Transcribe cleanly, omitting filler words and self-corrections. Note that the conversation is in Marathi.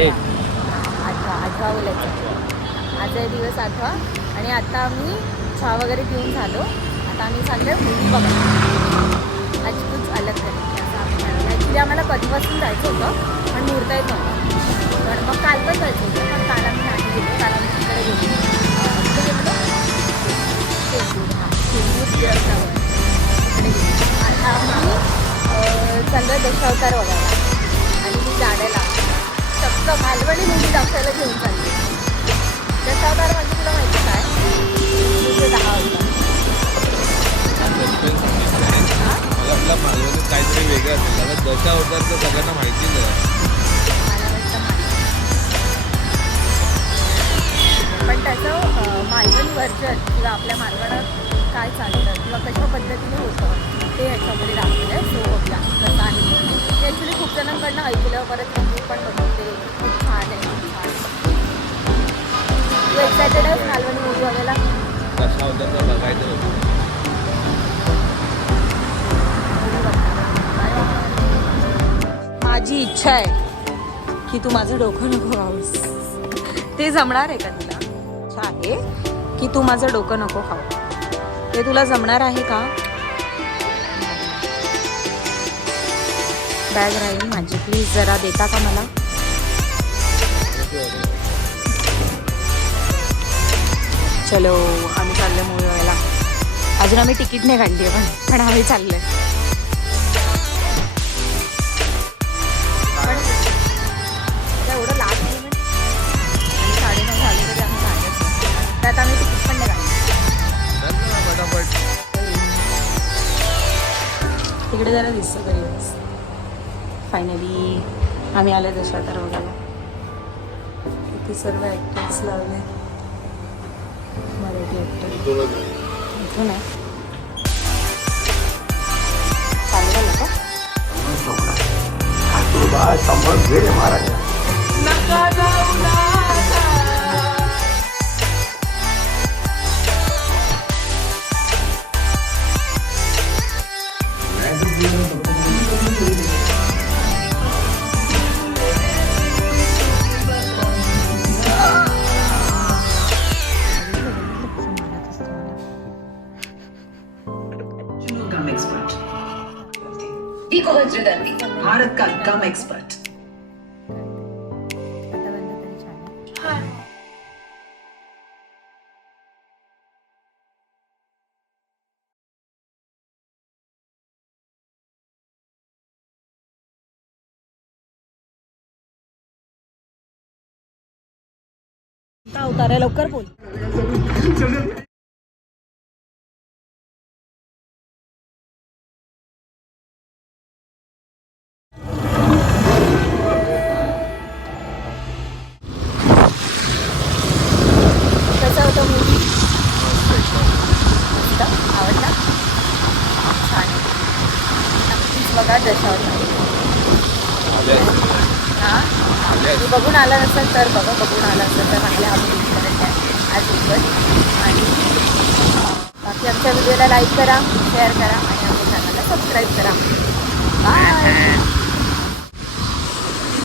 एक. आठवा बोलायचं. आजचा दिवस 8वा आणि आता आम्ही चहा वगैरे पिऊन झालो. आता आम्ही चाललो मूवी बघा. आज कुछ अलग करेल असं आम्ही ठरवलं. ॲक्च्युली आम्हाला कधीपासून जायचं होतं पण मुहूर्त येत नव्हतं. पण मग काल पण जायचं होतं पण काल आम्ही नाही गेलो. काल आम्ही तिकडे गेलो तिकडे गेलो चेंबूर गिरफ्तावर तिकडे गेलो. आता आम्ही चाललो दशावतार बघायला आणि मी जाण्याला चक्क मालवणी मूवी दाखवायला घेऊन चालली. दशावतार म्हणजे तुला माहिती काय? 10 होता. आपला मालवणीत काहीतरी वेगळं असेल. त्याला दशावतार तर सगळ्यांना माहितीच आहे. पण त्याचं मालवणी व्हर्जन किंवा आपल्या मालवणात काय चालतं किंवा कशा पद्धतीने होतं ते ह्याच्यामध्ये दाखवलं आहे. सो बघा कसं आहे. ते ॲक्च्युली खूप जणांकडनं ऐकलं. परत रिव्ह्यू पण बघते. खूप छान आहे. खूप छान. तू एक्सायटेड आहेस मालवणी मूवी बघायला? दशावतारचं बघायचं होतं. माझी इच्छा आहे की तू माझं डोकं नको खाऊस. ते जमणार आहे का तुला? इच्छा आहे की तू माझं डोकं नको खाऊ. ते तुला जमणार आहे का? बॅग राहिली माझी, प्लीज जरा देता का मला? चलो आम्ही चाललो मूवी बघायला. अजून आम्ही तिकीट नाही काढली आहे पण आम्ही चाललोय. एवढं लास्ट मोमेंट आणि 9:30 झाले तरी आम्ही काढलंच. त्यात आम्ही तिकीट पण नाही काढली. फटाफट तिकडे जरा दिसतं तरी. फायनली आम्ही आलो दशावतार बघायला. इथे सर्व ॲक्टर्स लावले. मराठी ॲक्टर इथून आहे. चालू झालं का? भारत का गम एक्सपर्ट. अवतार आहे, लवकर बोल. कसा होता मूवी? आवडला? छान आहे. नक्कीच बघा दशावतार. हां तू बघून आला नसेल तर बघा. बघून आला असेल तर चांगले आम्ही करत आहे आज उपर. आणि बाकी आमच्या व्हिडिओला लाईक करा, शेअर करा आणि आमच्या चॅनलला सबस्क्राईब करा. बाय.